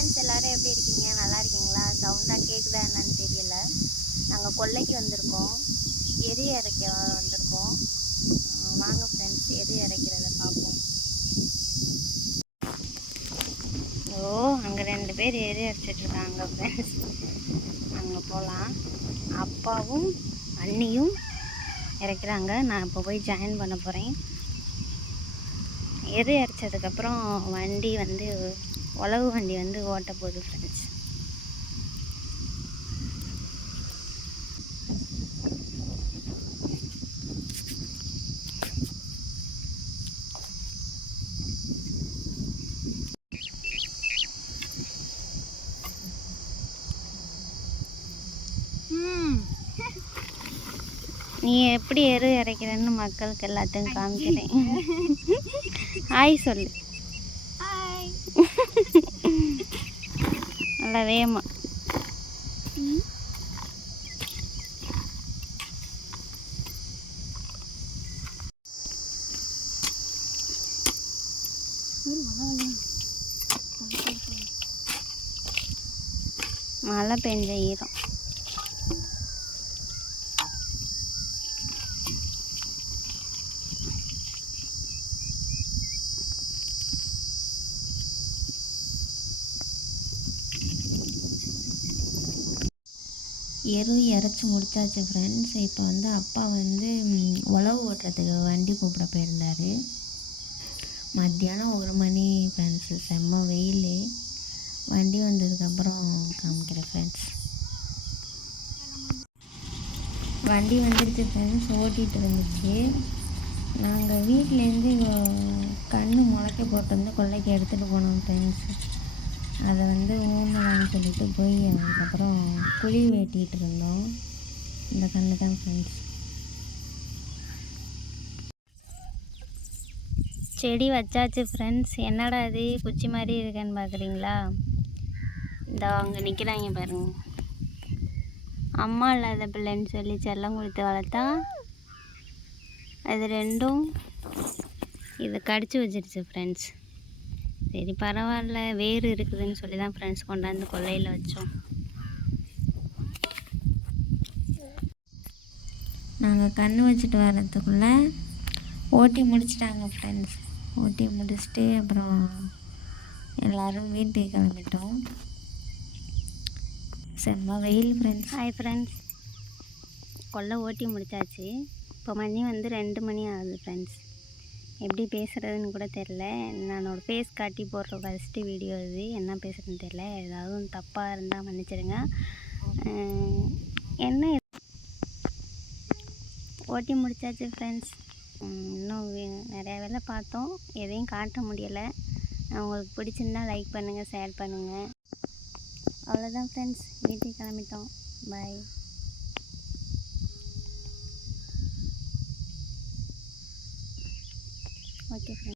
Friends, எல்லோரும் எப்படி இருக்கீங்க? நல்லா இருக்கீங்களா? சவுண்டாக கேட்குதா என்னன்னு தெரியல. நாங்கள் கொல்லைக்கு வந்திருக்கோம், எரி இறைக்க வந்திருக்கோம். வாங்க ஃப்ரெண்ட்ஸ், எரி இறைக்கிறத பார்ப்போம். அங்கே 2 பேர் எரி அரைச்சிட்ருக்காங்க ஃப்ரெண்ட்ஸ். அங்கே போகலாம். அப்பாவும் அண்ணியும் இறைக்கிறாங்க. நான் இப்போ போய் ஜாயின் பண்ண போகிறேன். எரு இறைச்சதுக்கப்புறம் வண்டி வந்து உழவு வண்டி வந்து ஓட்ட போகுது ஃப்ரெண்ட்ஸ். நீ எப்படி எரு இறைக்கிறேன்னு மக்களுக்கு எல்லாத்தையும் காமிக்கிறேன். ஹாய் சொல்லு. நல்லா வேகமா. மழை பெஞ்ச ஈரம். எரு இறைச்சி முடித்தாச்சு ஃப்ரெண்ட்ஸ். இப்போ வந்து அப்பா வந்து உழவு ஓட்டுறதுக்கு வண்டி கூப்பிட போயிருந்தார். மத்தியானம் 1 மணி ஃப்ரெண்ட்ஸு, செம்ம வெயில். வண்டி வந்ததுக்கப்புறம் காமிக்கிறேன் ஃப்ரெண்ட்ஸ். வண்டி வந்துடுச்சு ஃப்ரெண்ட்ஸ், ஓட்டிகிட்டு இருந்துச்சு. நாங்கள் வீட்டிலேருந்து கன்று முளைக்க போட்டு வந்து கொல்லைக்கு எடுத்துகிட்டு போனோம் ஃப்ரெண்ட்ஸ். அதை வந்து ஊனலான்னு சொல்லிட்டு போய் அதுக்கப்புறம் குழி வெட்டிகிட்டு இருந்தோம். இந்த கன்று தான் ஃப்ரெண்ட்ஸ். செடி வச்சாச்சு ஃப்ரெண்ட்ஸ். என்னடா இது குச்சி மாதிரி இருக்கேன்னு பார்க்குறீங்களா? இந்த அங்கே நிற்கிறாங்க பாருங்க. அம்மா இல்லாத பிள்ளைன்னு சொல்லி செல்லம் கொடுத்து வளர்த்தா அது 2ம் இதை கடிச்சு வச்சிருச்சு ஃப்ரெண்ட்ஸ். சரி பரவாயில்ல, வேறு இருக்குதுன்னு சொல்லி தான் ஃப்ரெண்ட்ஸ் கொண்டாந்து கொல்லையில் வச்சோம். நாங்கள் கன்று வச்சுட்டு வர்றதுக்குள்ளே ஓட்டி முடிச்சிட்டாங்க ஃப்ரெண்ட்ஸ். ஓட்டி முடிச்சுட்டு அப்புறம் எல்லோரும் வீட்டுக்கு கிளம்பிட்டோம். செம்ம வெயில் ஃப்ரெண்ட்ஸ். ஹாய் ஃப்ரெண்ட்ஸ், கொல்லை ஓட்டி முடித்தாச்சு. இப்போ மணி வந்து 2 மணி ஆகுது ஃப்ரெண்ட்ஸ். எப்படி பேசுகிறதுன்னு கூட தெரில. என்னோடய ஃபேஸ் காட்டி போடுற ஃபஸ்ட்டு வீடியோ இது. என்ன பேசுகிறதுன்னு தெரில. ஏதாவது தப்பாக இருந்தால் மன்னிச்சிடுங்க. என்ன ஓட்டி முடித்தாச்சு ஃப்ரெண்ட்ஸ். இன்னும் நிறையா வேலை பார்த்தோம், எதையும் காட்ட முடியலை. உங்களுக்கு பிடிச்சிருந்தா லைக் பண்ணுங்கள், ஷேர் பண்ணுங்கள். அவ்வளோதான் ஃப்ரெண்ட்ஸ், வீட்டுக்கு கிளம்பிட்டோம். பாய். Okay friends.